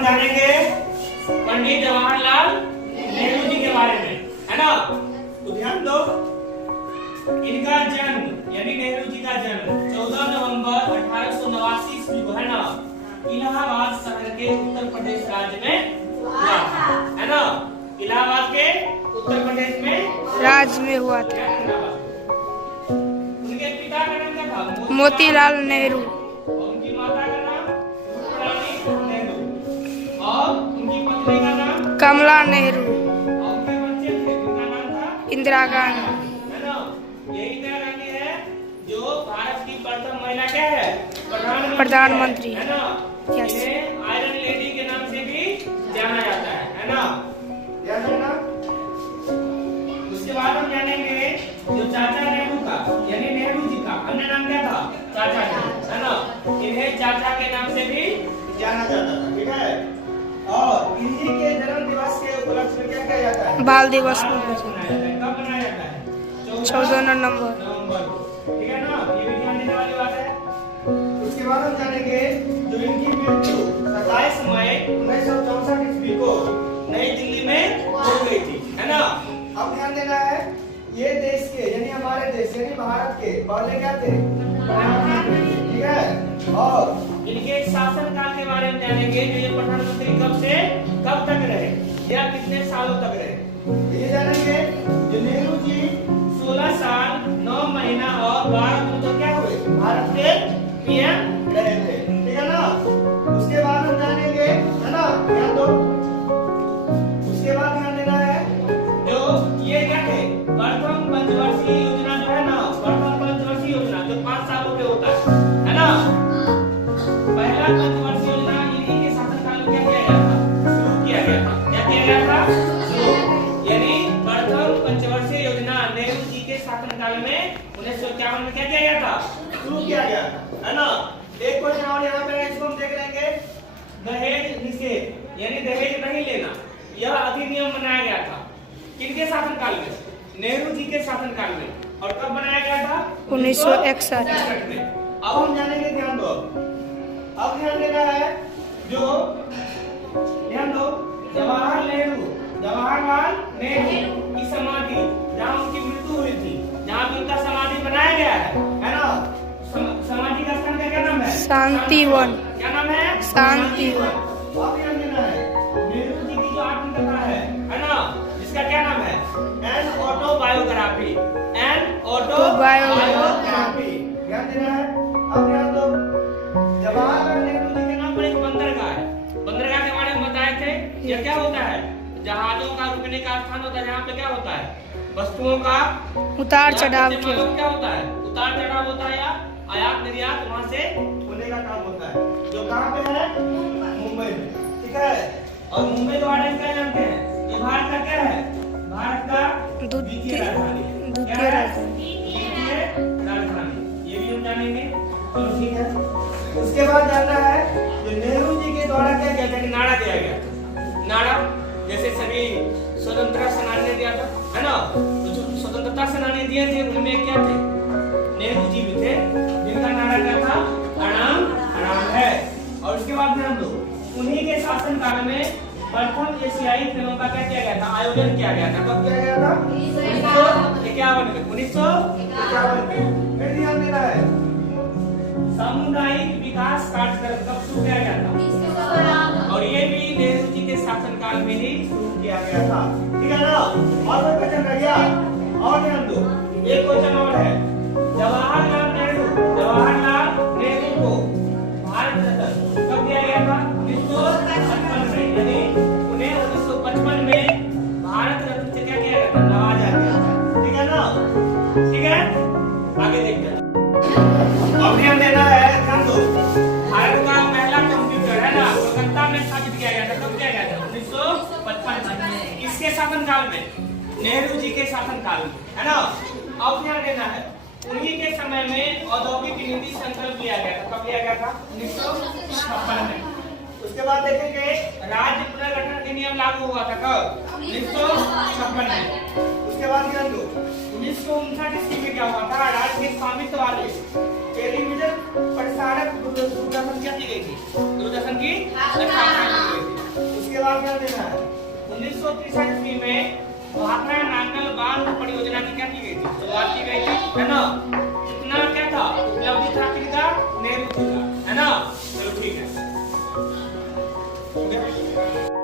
हम जानेंगे पंडित जवाहरलाल नेहरू जी के बारे में, है ना। तो ध्यान दो, इनका जन्म यानी नेहरू जी का जन्म 14 नवंबर 1889 ईस्वी को, है ना, इलाहाबाद शहर के उत्तर प्रदेश राज्य में हुआ था, है ना। इलाहाबाद के उत्तर प्रदेश में राज्य में हुआ था। उनके पिता का नाम क्या था? मोतीलाल नेहरू। और उनकी माता का नाम रूपरानी नेहरू और उनकी पत्नी का नाम कमला नेहरू। और उनके बच्चे थे जिनका नाम था इंदिरा गांधी, है ना। ये इंदिरा गांधी है जो भारत की प्रथम महिला क्या है? प्रधानमंत्री है ना। यस। इन्हें आयरन लेडी के नाम से भी जाना जाता है ना। याद है ना। उसके बाद हम जानेंगे जो चाचा नेहरू का यानी नेहरू जी का अन्य नाम क्या था? चाचा नेहरू, है ना। इन्हें चाचा के नाम से भी जाना जाता था, ठीक है। और इन्हीं के जन्म दिवस के उपलक्ष्य में क्या किया जाता है? बाल दिवस मनाया जाता है। कब मनाया जाता है? 14 नवंबर। ठीक है ना, ये भी ध्यान देने वाली बात है। उसके बाद हम जानेंगे जो इनकी मृत्यु 27 मई 1964 ईस्वी को नई दिल्ली में हो गई थी, है ना। अब ध्यान देना है, ये देश के यानी हमारे देश यानी भारत के पहले क्या थे? प्रधानमंत्री, ठीक है। और इनके शासन काल के बारे में जानेंगे जो ये प्रधानमंत्री कब से कब तक रहे या कितने सालों तक रहे, ये जानेंगे। जो नेहरू जी 16 साल 9 महीना और 12 दिन तक क्या हुए? भारत के पीएम रहे थे, ठीक है ना। उसके बाद हम जानेंगे, है ना, ध्यान दो। उसके बाद ध्यान देना है जो ये क्या है? प्रथम पंचवर्षीय योजना जो है ना, प्रथम पंचवर्षीय योजना जो 5 सालों पे होता है ना। पहला पंचवर्षीय योजना इन्हीं के शासनकाल में क्या किया गया था? शुरू किया गया था। क्या किया गया था? यानी प्रथम पंचवर्षीय योजना नेहरू जी के शासनकाल में 1951 में क्या किया गया था? शुरू किया गया, है ना। एक क्वेश्चन और यहाँ पे इसको हम देख लेंगे, दहेज निषेध यानी दहेज नहीं लेना, यह अधिनियम बनाया गया था किनके शासनकाल में? नेहरू जी के शासनकाल में। और कब बनाया गया था? 1961 में। अब हम जानेंगे, ध्यान दो, अब ध्यान देना है जो ध्यान दो जवाहरलाल नेहरू की समाधि जहाँ उनकी मृत्यु हुई थी, जहाँ पे उनका समाधि बनाया गया है ना। समाधि का स्थान का क्या नाम है? शांतिवन। क्या नाम है? शांतिवन। अब ध्यान देना है, नेहरू जी की जो आत्मकथा है ना, इसका क्या नाम है? An autobiography, an autobiography. ध्यान देना है। अब ध्यान दो, जवाहरलाल नेहरू जी के नाम पर एक बंदरगाह है। बंदरगाह के बारे में बताए थे। यह क्या होता है? जहाजों का रुकने का स्थान होता है, जहाँ पे क्या होता है? वस्तुओं का उतार चढ़ाव क्या होता है? उतार चढ़ाव होता है या आयात निर्यात वहाँ से होने का काम होता है, जो कहाँ पे है? मुंबई में, ठीक है। और मुंबई के बारे में क्या जानते हैं? ये भारत का क्या है? भारत का द्वितीय राजधानी, द्वितीय राजधानी। ये भी हम जानेंगे, तो ठीक है। उसके बाद जानना है जो नेहरू जी के द्वारा क्या किया गया? नारा दिया गया। नारा जैसे सभी स्वतंत्रता सेनानी ने दिया था, है ना। तो जो स्वतंत्रता सेनानी दिए थे उनमें क्या थे? नेहरू जी भी थे, जिनका नारा क्या था? प्रणाम प्रणाम है। और उसके बाद ध्यान दो, उन्हीं के शासनकाल में प्रथम एशियाई खेलों का क्या किया गया था? आयोजन किया गया था। कब किया गया था? 1951 में। 1951 में। फिर ध्यान देना है, सामुदायिक विकास कार्यक्रम कब शुरू किया गया था? और ये भी नेहरू जी के शासनकाल में ही शुरू किया गया था, ठीक है ना। और कोई क्वेश्चन रह गया? और ध्यान दो, एक क्वेश्चन और है, जवाहरलाल नेहरू को भारत रत्न कब दिया गया था? 1955 में। यानी उन्हें 1955 में भारत रत्न से क्या किया गया था? नवाजा गया था, ठीक है ना। ठीक है, आगे देखते हैं। अब ध्यान देना है, ध्यान दो, भारत का पहला कंप्यूटर है ना, कोलकाता में स्थापित किया गया था। कब किया गया था? 1955 में। किसके शासनकाल में? नेहरू जी के शासनकाल में, है ना। अब ध्यान देना है, उन्हीं के समय में औद्योगिक नीति संकल्प लिया गया था। कब लिया गया था? 1956 में। उसके बाद देखेंगे राज्य पुनर्गठन अधिनियम लागू हुआ था। कब? 1956 में। उसके बाद ध्यान दो, 1959 ईस्वी में क्या हुआ था? राज्य के स्वामित्व वाले टेलीविजन प्रसारक दूरदर्शन क्या की गई थी? दूरदर्शन की स्थापना की गई थी। जवाब क्या देना है? 1963 ईस्वी में महात्मा नांगल बांध परियोजना की क्या की गई थी? शुरुआत की गई थी, है ना? कितना क्या था? उपलब्धि था किसका? नेहरू जी का, है ना? चलो ठीक है।